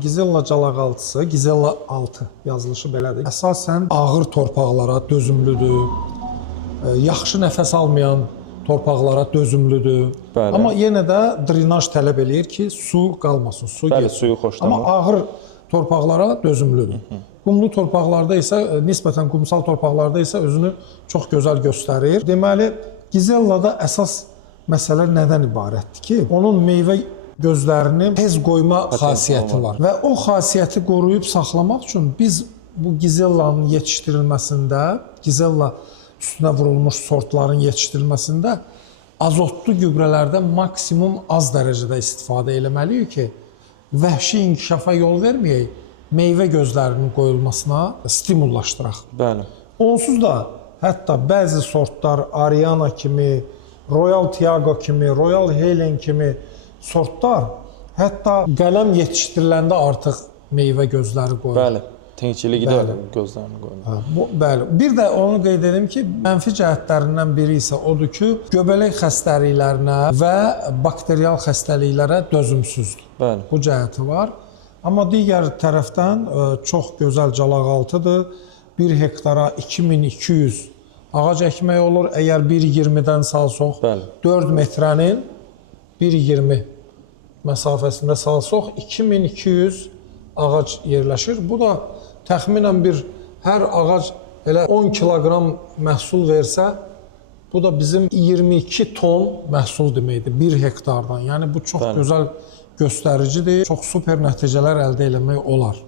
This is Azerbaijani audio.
Gizella calaqaltısı, Gizella 6 yazılışı belədir. Əsasən ağır torpaqlara dözümlüdür, yaxşı nəfəs almayan torpaqlara dözümlüdür. Bəli. Amma yenə də drenaj tələb eləyir ki, su qalmasın, su Bəli, getsin. suyu xoşlamır. Amma ağır torpaqlara dözümlüdür. Qumlu torpaqlarda isə, nisbətən qumsal torpaqlarda isə özünü çox gözəl göstərir. Deməli, Gizellada əsas məsələ nədən ibarətdir ki, onun meyvə gözlərini tez qoyma xasiyyəti var. Və o xasiyyəti qoruyub saxlamaq üçün biz bu Gizellanın yetişdirilməsində, Gizella üstünə vurulmuş sortların yetişdirilməsində azotlu gübrələrdən maksimum az dərəcədə istifadə eləməliyik ki, vəhşi inkişafa yol verməyək, meyvə gözlərinin qoyulmasına stimullaşdıraq. Bəli. Onsuz da hətta bəzi sortlar Ariana kimi, Royal Tiago kimi, Royal Helen kimi sortlar hətta qələm yetişdiriləndə artıq meyvə gözləri qoyur. Bəli. Tənqçiliyi də gözlərini qoyur. Bəli. Bir də onu qeyd edim ki, mənfi cəhətlərindən biri isə odur ki, göbələk xəstəliklərinə və bakterial xəstəliklərə dözümsüzdür. Bəli. Bu cəhəti var. Amma digər tərəfdən çox gözəl calaqaltıdır. 1 hektara 2200 ağac əkmək olur. Əgər 1.20-dən salsaq, 4 metrənin 1.20 məsafəsində salsaq 2200 ağac yerləşir. Bu da təxminən hər ağac elə 10 kiloqram məhsul versə, bu da bizim 22 ton məhsul deməkdir 1 hektardan. Yəni bu çox gözəl göstəricidir. Çox super nəticələr əldə etmək olar.